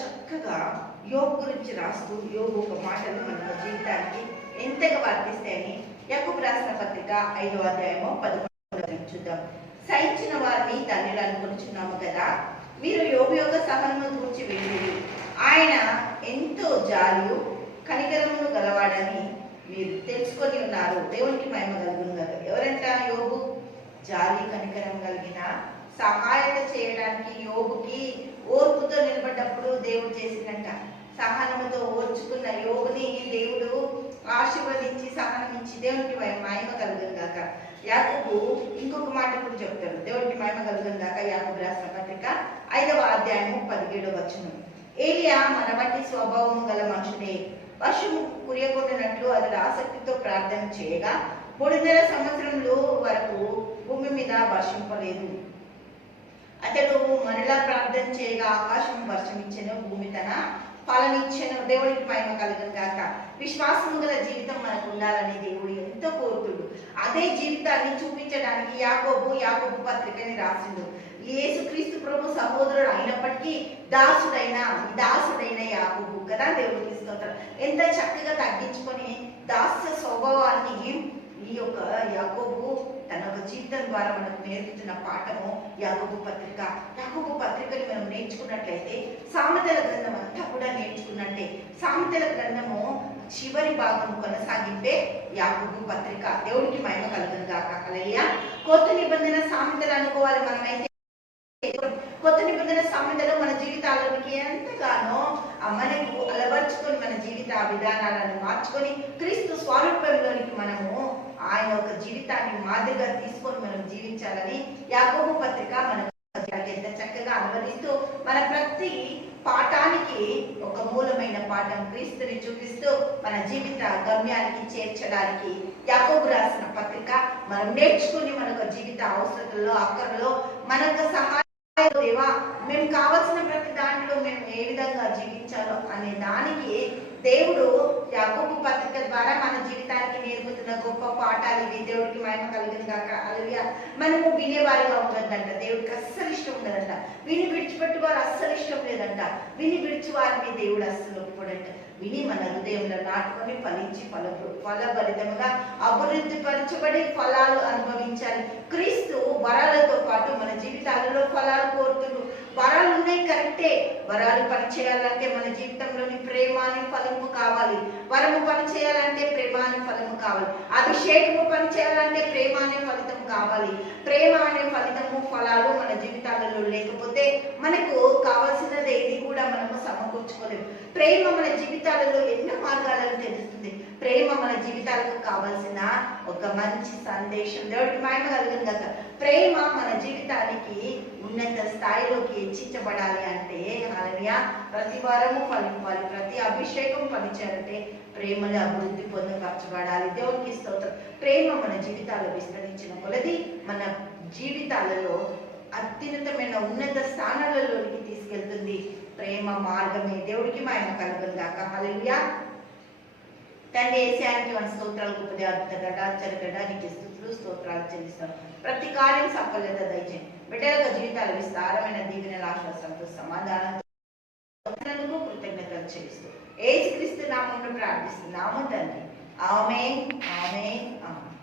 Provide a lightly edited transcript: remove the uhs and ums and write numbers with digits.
చక్కగా యోబు గురించి రాస్తూ యోబు ఒక మాటలు మన జీవితానికి ఎంతగా వర్తిస్తాయని యాకోబు రాసిన పత్రిక 5వ అధ్యాయము 11వ చూద్దాం. సహించిన వారిని తండ్రులు అనుకొనుచున్నాము కదా, మీరు యోబు యొక్క సహనము గూర్చి విని ఆయన ఎంతో జాలియు కనికరమును గలవాడని మీరు తెలుసుకొని ఉన్నారు. దేవునికి మహిమ కలుగును గాక. ఎవరంట? యోబు జాలి కనికరం కలిగిన, సహాయత చేయడానికి యోబుకి ఓర్పుతో నిలబడ్డప్పుడు దేవుడు చేసినంట. సహనముతో ఓర్చుకున్న యోబుని దేవుడు ఆశీర్వదించి సహనం ఇచ్చి దేవునికి మహిమ కలుగును గాక. యాకోబు ఇంకొక మాట కూడా చెప్తాడు. దేవునికి మహిమ కలుగును గాక. యాకోబు రాసిన పత్రిక 5వ అధ్యాయము 17వ వచనం. ఏలియా మన వంటి స్వభావము గల మనుషుడే. వర్షము కురియకుండానట్లు అతడు ఆసక్తితో ప్రార్థన చేయగా 3.5 సంవత్సరంలో వరకు భూమి మీద వర్షింపలేదు. అతడు మనలా ప్రార్థన చేయగా ఆకాశం వర్షం ఇచ్చెను, భూమి తన ఫలనిచ్చెను. దేవుడికి మహిమ కలుగును గాక. విశ్వాసము గల జీవితం మనకు ఉండాలని దేవుడు ఎంతో కోరుతుడు. అదే జీవితాన్ని చూపించడానికి యాకోబు పత్రికని రాసిండు. యేసుక్రీస్తు ప్రభు సహోదరుడు అయినప్పటికీ దాసుడైన యాకోబు కదా. దేవుడికి స్తోత్రం. ఎంత చక్కగా తగ్గించుకొని దాస్య స్వభావాన్ని ఈ యొక్క యాకోబు తన ఒక జీవితం ద్వారా మనకు నేర్పుతున్న పాఠము యాకోబు పత్రికని మనం నేర్చుకున్నట్లయితే సామెతల గ్రంథం అంతా కూడా నేర్చుకున్నట్టే. సామెతల గ్రంథము చివరి భాగం కొనసాగింపే యాకోబు పత్రిక. దేవుడికి మహిమ కలుగును గాక. హల్లెలూయా. కొత్త నిబంధన సామెతలు అనుకోవాలి మనమైతే. కొత్త నిబంధన సామెతలు మన జీవితాలలోకి ఎంతగానో మనకు అలవర్చుకొని మన జీవిత విధానాలను మార్చుకొని క్రీస్తు స్వరూపంలోనికి మనము ఆయన ఒక జీవితాన్ని మాదిరిగా తీసుకొని మనం జీవించాలని యాకోబు పత్రిక మనకు ఎంత చక్కగా అనువదిస్తూ మన ప్రతి పాఠానికి ఒక మూలమైన పాఠం క్రీస్తుని చూపిస్తూ మన జీవిత గమ్యానికి చేర్చడానికి యాకోబు రాసిన పత్రిక మనం నేర్చుకుని మన జీవిత అవసరతల్లో అక్కర్లో మనకు సహాయం దేవా మేము కావాల్సిన ప్రతి దాంట్లో మేము ఏ విధంగా జీవించాలో అనే దానికి దేవుడు యాకోబు పత్రిక ద్వారా మన జీవితానికి నేర్పుతున్న గొప్ప పాఠాలు ఇవి. దేవుడికి మహిమ కలిగింది కాక. హల్లెలూయా. మనము వినేవారిగా ఉండదంట. దేవుడికి అస్సలు ఇష్టం ఉండదంట. విని విడిచిపెట్టు వారు అస్సలు ఇష్టం లేదంట. విని విడిచి వారిని దేవుడు అస్సలు ఒప్పుకోడంట. విని మన హృదయంలో నాటుకొని ఫలించి ఫలభరితముగా అభివృద్ధి పరచబడి ఫలాలు అనుభవించాలి. క్రీస్తు వరాలతో పాటు మన జీవితాలలో ఫలాలు కోరుతున్నారు. వరాలు ఉన్నాయి కరెక్టే. వరాలు పనిచేయాలంటే మన జీవితంలోని ప్రేమ అనే ఫలము కావాలి. వరము పనిచేయాలంటే ప్రేమ అనే ఫలము కావాలి. అభిషేకము పనిచేయాలంటే ప్రేమ అనే ఫలితం కావాలి. ప్రేమ అనే ఫలితము ఫలాలు మన జీవితాలలో లేకపోతే మనకు కావాల్సినది ఏది కూడా మనము సమకూర్చుకోలేము. ప్రేమ మన జీవితాలలో ఎన్నో మార్గాలను తెలుస్తుంది. ప్రేమ మన జీవితాలకు కావాల్సిన ఒక మంచి సందేశం. దేవుడికి మహిమ కలుగును గాక. ప్రేమ మన జీవితానికి ఉన్నత స్థాయిలోకి హెచ్చించబడాలి అంటే హల్లెలూయా ప్రతి వారము ఫలింపాలి. ప్రతి అభిషేకం ఫలించాలంటే ప్రేమలో అభివృద్ధి పొందపరచబడాలి. దేవునికి స్తోత్రం. ప్రేమ మన జీవితాల్లో విస్తరించిన కొలది మన జీవితాలలో అత్యున్నతమైన ఉన్నత స్థానాలలోనికి తీసుకెళ్తుంది. ప్రేమ మార్గమే. దేవుడికి మహిమ కలుగును గాక. హల్లెలూయా. తండ్రి యేసయ్యానికి మన స్తోత్రాలు, గొప్పది, అద్భుత ఆశ్చర్యకరమైన నీకు స్తుతులు స్తోత్రాలు చెల్లిస్తాం. ప్రతి కార్యం సఫలత దయచేయండి. బిడ్డల జీవితాల విస్తారమైన దీవెనల ఆశ్వాసంతో సమాధానంతో కృతజ్ఞతలు చెల్లిస్తూ యేసుక్రీస్తు నామములో ప్రార్థిస్తున్నాము తండ్రి. ఆమేన్, ఆమేన్, ఆమేన్.